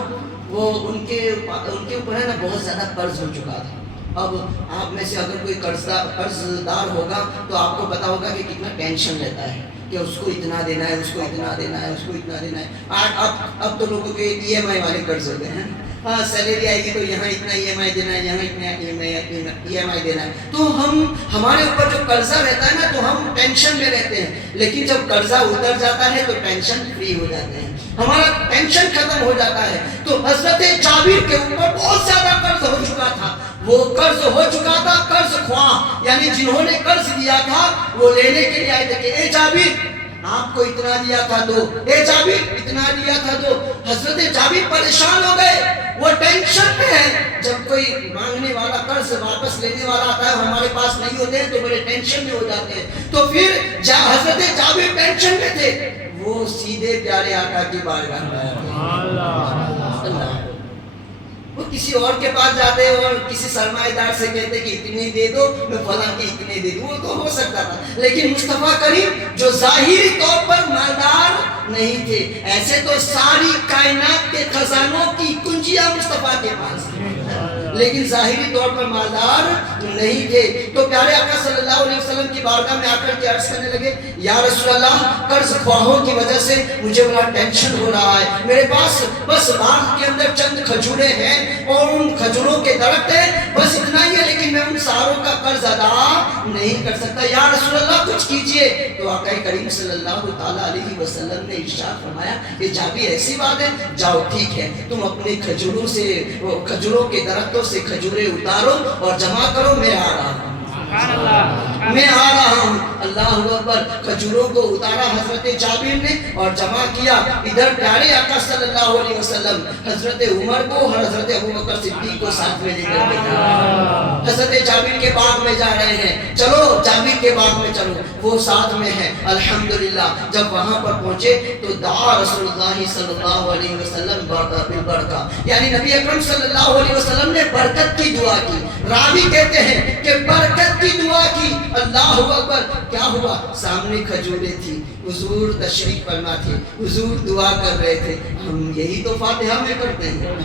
وہ ان کے اوپر ہے نا بہت زیادہ قرض ہو چکا تھا۔ اب آپ میں سے اگر کوئی قرض دار ہوگا تو آپ کو پتا ہوگا کہ کتنا ٹینشن لیتا ہے کہ اس کو اتنا دینا ہے، اس کو اتنا دینا ہے، اس کو اتنا دینا ہے۔ اب تو لوگوں کے ای ایم آئی والے قرض ہوتے ہیں، ہاں سیلری آئے گی تو یہاں اتنا ای ایم آئی دینا ہے، یہاں اتنا ای ایم آئی دینا ہے۔ تو ہمارے اوپر جو قرضہ رہتا ہے نا تو ہم ٹینشن میں رہتے ہیں، لیکن جب قرضہ اتر جاتا ہے تو ٹینشن فری ہو جاتے ہیں، ہمارا ٹینشن ختم ہو جاتا ہے۔ تو حضرت جابر کے اوپر بہت زیادہ قرض ہو چکا تھا، وہ قرض ہو چکا تھا قرض خواہ، یعنی جنہوں نے قرض دیا تھا وہ لینے کے لیے آئے تھے کہ اے جابر آپ کو اتنا دیا تھا دو، اے جابر اتنا دیا تھا دو۔ حضرت جابر پریشان ہو گئے، وہ ٹینشن میں ہے۔ جب کوئی مانگنے والا قرض واپس لینے والا آتا ہے ہمارے پاس نہیں ہوتے ہیں تو بڑے ٹینشن میں ہو جاتے ہیں۔ تو پھر حضرت جابر ٹینشن میں تھے، وہ سیدھے پیارے آقا کی بارگاہ میں آئے۔ وہ کسی اور کے پاس جاتے اور کسی سرمایہ دار سے کہتے کہ اتنے دے دو، میں فلاں کے اتنے دے دوں، وہ تو ہو سکتا تھا، لیکن مصطفیٰ کریم جو ظاہری طور پر مالدار نہیں تھے، ایسے تو ساری کائنات کے خزانوں کی کنجیاں مصطفیٰ کے پاس ہیں، لیکن ظاہری طور پر مالدار نہیں تھے۔ تو پیارے آقا صلی اللہ علیہ وسلم کی بارگاہ میں آ کر کے عرض کرنے لگے، یا رسول اللہ قرض خواہوں کی وجہ سے مجھے بڑا ٹینشن ہو رہا ہے، میرے پاس بس باغ کے اندر چند کھجوریں ہیں اور ان کھجوروں کے درخت ہیں، بس اتنا ہی ہے، لیکن میں ان ساروں کا قرض ادا نہیں کر سکتا، یا رسول اللہ کچھ کیجئے۔ تو آقا کریم صلی اللہ تعالیٰ علیہ وسلم نے ارشاد فرمایا کہ جابر ایسی بات ہے، جاؤ ٹھیک ہے، تم اپنے کھجوروں کے درختوں سے کھجوریں اتارو اور جمع کرو، میں آ رہا ہوں، میں آ رہا ہوں۔ اللہ اکبر، کھجوروں کو اتارا حضرت جابر نے اور جمع کیا۔ ادھر پیارے آقا صلی اللہ علیہ وسلم حضرت عمر کو اور حضرت ابوبکر صدیق کو ساتھ میں لے کر کے حضرت جابر کے باغ میں جا رہے ہیں، چلو جابر کے باغ میں چلو، وہ ساتھ میں ہے۔ الحمدللہ جب وہاں پر پہنچے تو دعا رسول اللہ صلی اللہ علیہ وسلم بالبرکہ، یعنی نبی اکرم صلی اللہ علیہ وسلم نے برکت کی دعا کی۔ راوی کہتے ہیں کہ برکت کی دعا کی۔ اللہ اکبر، کیا ہوا؟ سامنے کھجوریں تھی، حضور تشریف فرما تھے، حضور دعا کر رہے تھے۔ ہم یہی تو فاتحہ میں کرتے ہیں،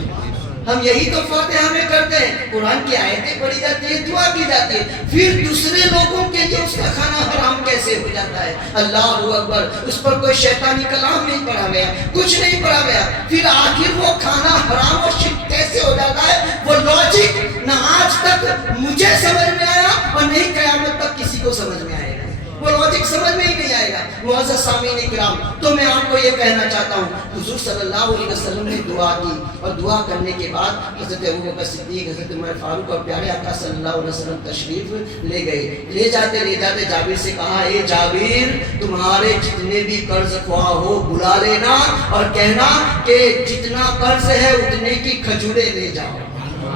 ہم یہی تو فاتحہ میں کرتے ہیں، قرآن کی آیتیں پڑھی جاتی ہیں، دعا کی جاتی ہے، پھر دوسرے لوگوں کے لیے اس کا کھانا حرام کیسے ہو جاتا ہے؟ اللہ اکبر، اس پر کوئی شیطانی کلام نہیں پڑھا گیا، کچھ نہیں پڑھا گیا، پھر آخر وہ کھانا حرام اور شرک کیسے ہو جاتا ہے؟ وہ لاجک نہ آج تک مجھے سمجھ میں آیا اور نہیں قیامت تک کسی کو سمجھ میں آئے گا، وہ لاجک سمجھ میں ہی نہیں آئے گا۔ معزز سامعین کرام، تو میں آپ کو یہ کہنا چاہتا ہوں، حضور صلی اللہ علیہ وسلم نے دعا کی اور دعا کرنے کے بعد حضرت ابوبکر صدیق، حضرت عمر فاروق اور پیارے آقا صلی اللہ علیہ وسلم تشریف لے گئے۔ لے جاتے جابر سے کہا، اے جابر تمہارے جتنے بھی قرض خواہ ہو بلا لینا اور کہنا کہ جتنا قرض ہے اتنے کی کھجوریں لے جاؤ۔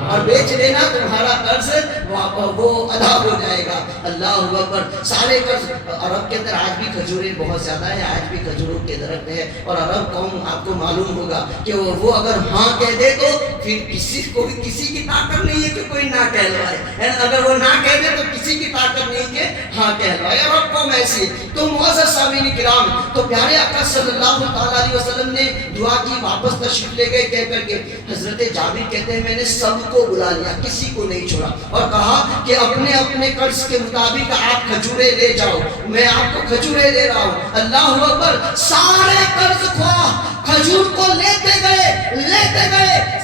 اور بیچ دینا تمہارا قرض وہ ادا ہو جائے گا۔ اللہ اکبر۔ سارے قرض عرب کے اندر آج بھی کھجوریں بہت زیادہ ہے، آج بھی کھجوروں کے درخت ہے، اور عرب قوم آپ کو معلوم ہوگا کہ وہ اگر ہاں کہہ دے تو پھر کسی کی طاقت نہیں ہے کہ کوئی نہ کہلوائے، اگر وہ نہ کہہ دے تو کسی کی طاقت نہیں کہ ہاں کہلوائے۔ عرب قوم ایسی ہے۔ تو معزز سامعین کرام، تو پیارے آقا صلی اللہ تعالیٰ علیہ وسلم نے دعا کی، واپس تشریف لے گئے کہہ کر کے۔ حضرت جابر کہتے ہیں میں نے سب کو بلا لیا، کسی کو نہیں چھوڑا، اور کہا کہ اپنے اپنے قرض کے مطابق آپ کھجورے لے جاؤ، میں آپ کو کھجورے دے رہا ہوں۔ اللہ اکبر۔ سارے قرض خواہ کھجور کو لیتے گئے،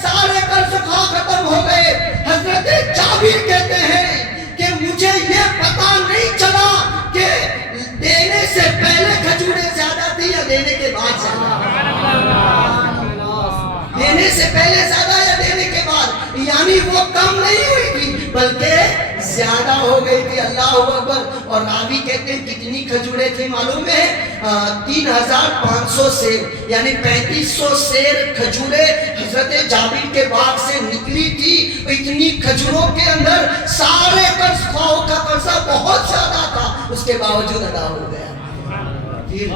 سارے قرض خواہ ختم ہو گئے۔ حضرت جابر کہتے ہیں کہ مجھے یہ پتا نہیں چلا کہ دینے سے پہلے کھجوریں زیادہ تھی یا دینے کے بعد زیادہ، دینے سے پہلے زیادہ یا دینے کے بعد، یعنی وہ کم نہیں ہوئی تھی بلکہ زیادہ ہو گئی تھی۔ اللہ اکبر۔ اور راوی کہتے ہیں کتنی کھجوریں تھی معلوم ہے؟ 3500 سیر، یعنی 3500 سیر کھجوریں حضرت جابر کے باغ سے نکلی تھی۔ اتنی کھجوروں کے اندر سارے قرض خواہوں کا قرضہ بہت زیادہ تھا، اس کے باوجود ادا ہو گیا۔ پھر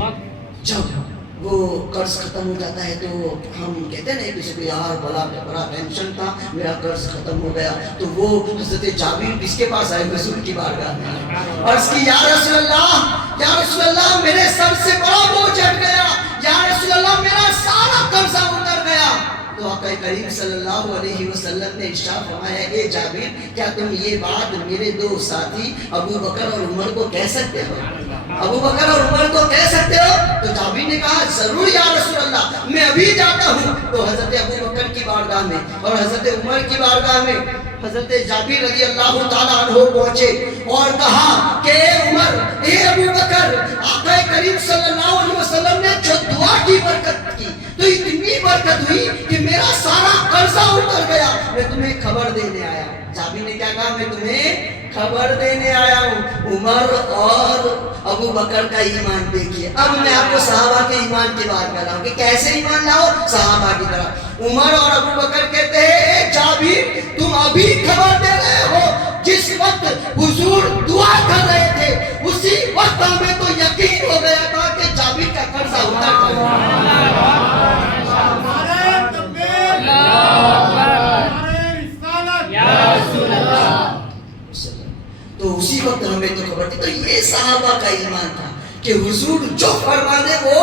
جب وہ قرض ختم ہو جاتا ہے تو ہم کہتے ہیں نا کسی کو یار بڑا ٹینشن تھا، میرا قرض ختم ہو گیا، تو وہ حضرت جابر کس کے پاس آئے؟ رسول کی بارگاہ میں، اور اس کی یا رسول اللہ میرے سر سے بڑا بوجھ ہٹ گیا، یا رسول اللہ میرا سارا قرضہ اتر گیا۔ تو آقا کریم صلی اللہ علیہ وسلم نے ارشاد فرمایا اے جابر کیا تم یہ بات میرے دو ساتھی ابو بکر اور عمر کو کہہ سکتے ہو؟ ابو بکر اور عمر کو کہہ سکتے ہو؟ تو جابر نے کہا ضرور یا رسول اللہ، میں ابھی جاتا ہوں۔ تو حضرت ابو بکر کی بارگاہ میں اور حضرت عمر کی بارگاہ میں حضرت جابر رضی اللہ تعالیٰ عنہ پہنچے اور کہا کہ اے عمر، اے ابو بکر، آقا کریم صلی اللہ علیہ وسلم نے جو دعا کی برکت کی تو اتنی برکت ہوئی کہ میرا سارا قرضہ اتر گیا، میں تمہیں خبر دینے آیا۔ جابر نے کیا کہا؟ میں تمہیں خبر دینے آیا ہوں۔ عمر اور ابو بکر کا ایمان دیکھیے۔ اب میں آپ کو صحابہ کے ایمان کی بات کر رہا ہوں کہ کیسے ایمان لاؤ صحابہ کی طرح۔ عمر اور ابو بکر کہتے ہیں اے جابر تم ابھی خبر دے رہے ہو، جس وقت حضور دعا کر رہے تھے اسی وقت ہمیں تو یقین ہو گیا تھا کہ جابر کا قرضہ اتر گیا۔ تو اسی وقت ہمیں تو خبر تھی۔ تو یہ صحابہ کا ایمان تھا کہ حضور جو فرما دے وہ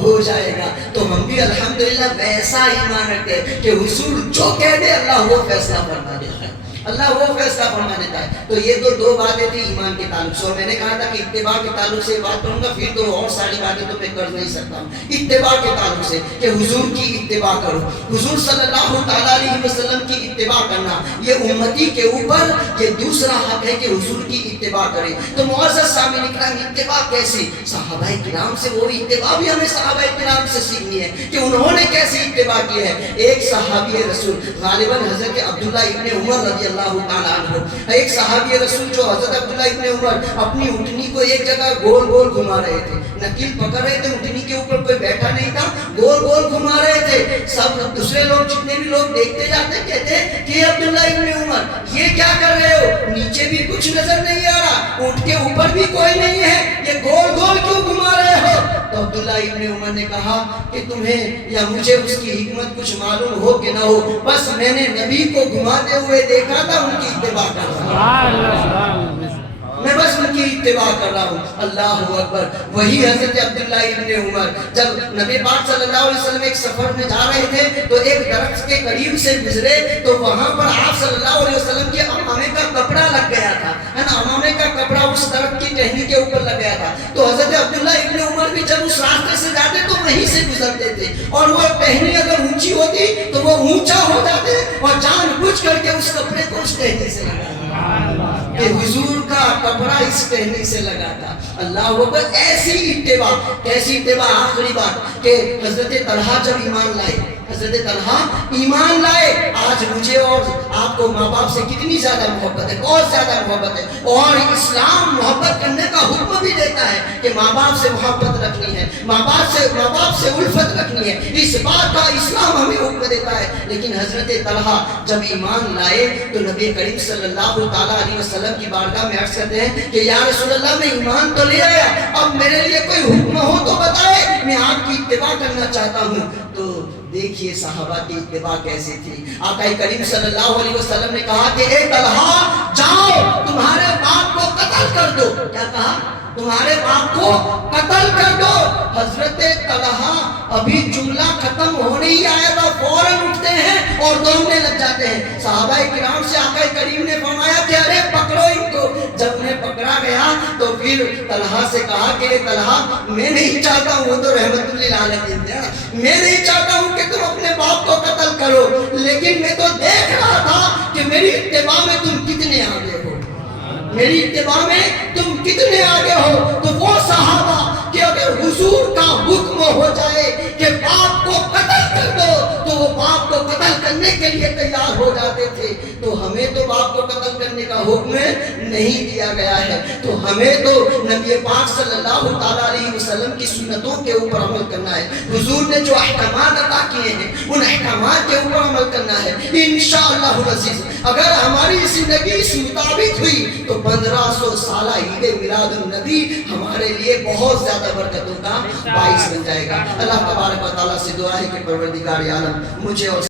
ہو جائے گا۔ تو ہم بھی الحمدللہ ویسا ایمان رکھتے ہیں کہ حضور جو کہہ دے اللہ وہ فیصلہ فرما دیتا ہے، اللہ وہ فیصلہ فرما دیتا ہے۔ تو یہ تو دو باتیں تھی ایمان کے تعلق سے، اور میں نے کہا تھا کہ اتباع کے تعلق سے بات کروں گا، پھر تو اور ساری باتیں تو میں کر نہیں سکتا ہوں۔ اتباع کے تعلق سے کہ حضور کی اتباع کرو، حضور صلی اللہ تعالیٰ علیہ وسلم کی اتباع کرنا یہ امتی کے اوپر یہ دوسرا حق ہے کہ حضور کی اتباع کریں۔ تو معزز سامعین اکرام اتباع کیسی؟ صحابہ کرام سے وہ اتباع بھی ہمیں صحابہ کرام سے سیکھنی ہے کہ انہوں نے کیسی اتباع کی ہے۔ ایک صحابی رسول غالباً حضرت عبداللہ ابن عمر رضی اللہ تعالیٰ عنہ، ایک صحابی رسول جو حضرت عبداللہ ابن عمر اپنی اونٹنی کو ایک جگہ گول گول گھما رہے تھے، نکیل پکڑ رہے تھے، اونٹنی کے اوپر کوئی بیٹھا نہیں تھا، گول گول گھما رہے تھے۔ سب دوسرے لوگ جتنے بھی لوگ دیکھتے جاتے کہتے کہ عبداللہ ابن عمر یہ کیا کر رہے ہو؟ نیچے بھی کچھ نظر نہیں آ رہا، اونٹ کے اوپر بھی کوئی نہیں ہے، یہ گول گول کیوں گھما رہے ہو؟ تو عبداللہ ابن عمر نے کہا کہ تمہیں یا مجھے اس کی حکمت کچھ معلوم ہو کہ نہ ہو، بس میں نے نبی کو گھماتے ہوئے دیکھا تھا، ان کی اتباع کر رہا ہوں، میں بس ان کی اتباع کر رہا ہوں۔ اللہ اکبر۔ وہی حضرت عبداللہ ابن عمر جب نبی پاک صلی اللہ علیہ وسلم ایک سفر میں جا رہے تھے تو ایک درخت کے قریب سے گزرے تو وہاں پر آپ صلی اللہ علیہ وسلم کے امامے کا کپڑا لگ گیا تھا، ہے نا، امامے کا کپڑا اس درخت کی ٹہنی کے اوپر لگ گیا تھا۔ تو حضرت عبداللہ ابن عمر بھی جب اس راستے سے جاتے تو وہیں سے گزرتے تھے، اور وہ ٹہنی اگر اونچی ہوتی تو وہ اونچا ہو جاتے اور جان بوجھ کر کے اس کپڑے کو اس ٹہنی سے لگا کہ حضور کا کپڑا اس ٹہنی سے لگا تھا. اللہ اکبر. ایسی اتباع, کیسی اتباع. آخری بات کہ حضرت طلحہ جب ایمان لائے, حضرت طلحہ ایمان لائے, آج مجھے اور آپ کو ماں باپ سے کتنی زیادہ محبت ہے, بہت زیادہ محبت ہے. اور اسلام محبت کرنے کا حکم بھی دیتا ہے کہ ماں باپ سے محبت رکھنی ہے, ماں باپ سے الفت رکھنی ہے. اس بات کا اسلام ہمیں حکم دیتا ہے. لیکن حضرت طلحہ جب ایمان لائے تو نبی کریم صلی اللہ تعالیٰ علیہ وسلم کی بارگاہ میں عرض کرتے ہیں کہ یا رسول اللہ, میں ایمان تو لے آیا, اب میرے لیے کوئی حکم ہو تو بتائے, میں آپ کی اتباع کرنا چاہتا ہوں. تو دیکھیے صحابہ کی اتباع کیسی تھی. آقا کریم صلی اللہ علیہ وسلم نے کہا کہ اے طلحہ جاؤ تمہارے باپ کو قتل کر دو. کیا کہا؟ تمہارے باپ کو قتل کر دو. حضرت طلحہ ابھی جملہ ختم ہونے ہی آیا تھا, فوراً اٹھتے ہیں اور دوڑنے لگ جاتے ہیں. صحابہ کرام سے آقا کریم نے فرمایا کہ ارے پکڑو ان کو. جب انہیں پکڑا گیا تو پھر طلحہ سے کہا کہ طلحہ میں نہیں چاہتا ہوں, وہ تو رحمت للعالمین تھے, میں نہیں چاہتا ہوں کہ تم اپنے باپ کو قتل کرو, لیکن میں تو دیکھ رہا تھا کہ میری اتباع میں تم کتنے آگے ہو, میری اتباع میں تم کتنے آگے ہو. تو وہ صحابہ کہ اگر حضور کا حکم ہو جائے کہ باپ کو قتل کر دو تو وہ باپ کو قتل کرنے کے لیے تیار ہو جاتے تھے. تو ہمیں تو باپ کو قتل کرنے کا حکم نہیں دیا گیا ہے, تو ہمیں تو نبی پاک صلی اللہ تعالیٰ علیہ وسلم کی سنتوں کے اوپر عمل کرنا ہے. حضور نے جو احکامات عطا کیے ہیں ان احکامات کے اوپر عمل کرنا ہے. انشاءاللہ العزیز اگر ہماری زندگی اس مطابق ہوئی تو 1500 سالہ عید میلاد النبی ہمارے لیے بہت زیادہ برکتوں کا باعث بن جائے گا. اللہ تبارک و تعالیٰ سے دعا ہے کہ پروردگار عالم مجھے اور